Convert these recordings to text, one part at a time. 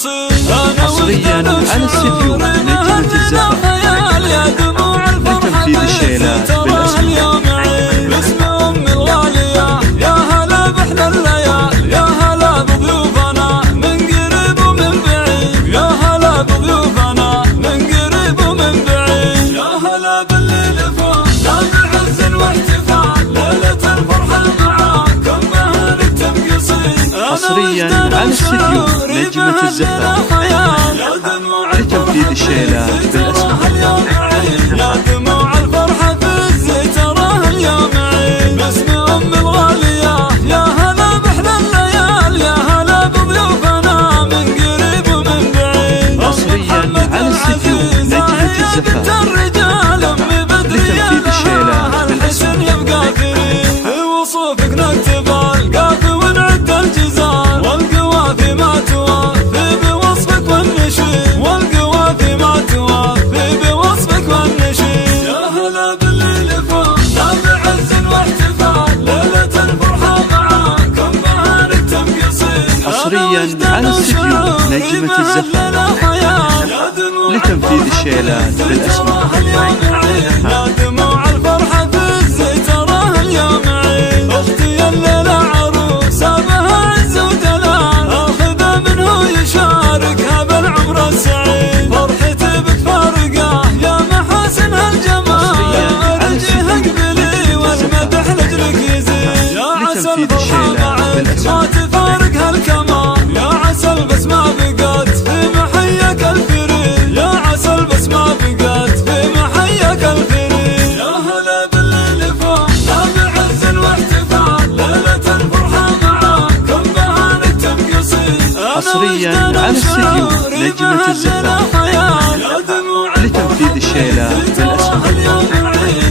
حصريا على استديو نجمة الزفاف لتنفيذ الشيلات بالأسماء. باسم أم الغالية يا هلا بإحدى الليال، يا هلا بضيوفنا من قريب ومن بعيد، يا هلا بضيوفنا من قريب ومن بعيد، يا هلا بالليل فوق لا بعز واحتفال، ليلة الفرحة معاكم مهانك تنقصين. حصريا على استديو نجمة الزفاف لتنفيذ الشيلات بالأسماء. يا دموع الفرحة في الزيت تراه اليوم عيد، باسم أم الغالية يا هلا بإحدى الليال، يا هلا بضيوفنا من قريب ومن بعيد. حصريا على استديو نجمة الزفاف لتنفيذ الشيلات بالأسماء. يبقى فريد في وصوفك نكتب القافي ونعد الجزال، والقوافي ما توافي بوصفك والنشيد، والقوافي ما توافي بوصفك والنشيد. يا هلا بالليل فوق لا بعز واحتفال، ليلة الفرحة معاكم مهانك تنقصين. حصريا على استديو نجمة الزفاف لتنفيذ الشيلات بالأسماء. يا دموع الفرحة في الزيت تراه اليوم عيد، اختي الليلة عروسة بها عز ودلال، اخذها منه يشاركها بالعمر السعيد، فرحتي بك فارقة يا محاسن هالجمال، ارجيها اقبلي والمدح لجلك يزيد، يا عسى الفرحة معك ما تفارق هالكمال، يا عسى البس ما بقت في محيك الفريد، يا عسى البس ما بقت في محيك الفريد. يا هلا بالليل فوق لا بعز واحتفال، ليلة الفرحة معاكم مهانك تنقصين. حصريا على استديو نجمة الزفاف لتنفيذ الشيلات بالأسماء.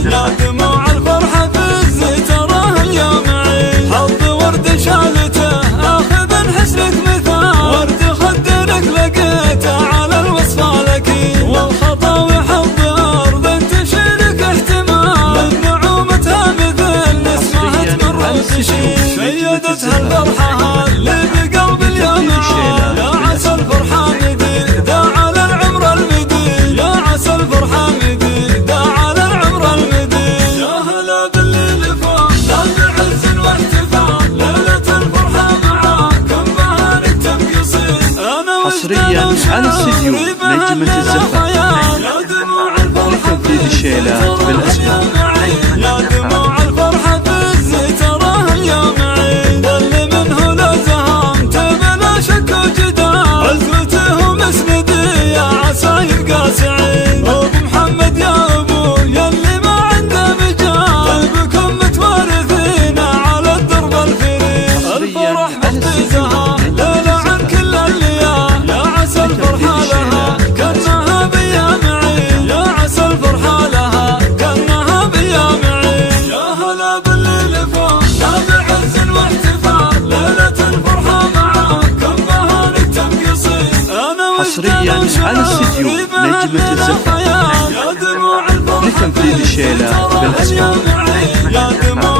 يا دموع الفرحة في الزيت تراه اليوم عيد، حظ ورد شالته اخذ حسنك مثال، ورد خدنك لقيته على الوصفة لكي، والخطاوي حظ ارض تشيلك احتمال، من نعومتها مثل نسمة تمر تشيل، شيدتها الفرحة اللي بقلب اليوم عال، يا عسى الفرحة مديدة على العمر المديد، يا عسى الفرحة مديدة على العمر المديد. يا هلا بالليل فوق لا بعز واحتفال، ليلة الفرحة معاكم مهانك تنقصين. حصريا على استديو نجمة الزفاف لتنفيذ الشيلات بالأسماء. يا دموع الفرحة في الزيت تراه اليوم عيد، واللي منه لا زهامته بلا شك وجدال، عزوته مسندي يا عسى يبقى سعيد، ابو محمد يا ابو يلي ما عنده مجال، بكم متوارثين على الدرب الفريد، الفرح مختزها ليلة عن كل الليال، يا عسى الفرحة لها كأنها بيام عيد، يا عسى الفرحة لها كأنها بيام عيد. يا هلا بالليل فوق لا بعز واحتفال، ليلة الفرحة معاكم مهانك تنقصين. حصريا على استديو نجمة الزفاف لتنفيذ الشيلات بالأسماء. يا دموع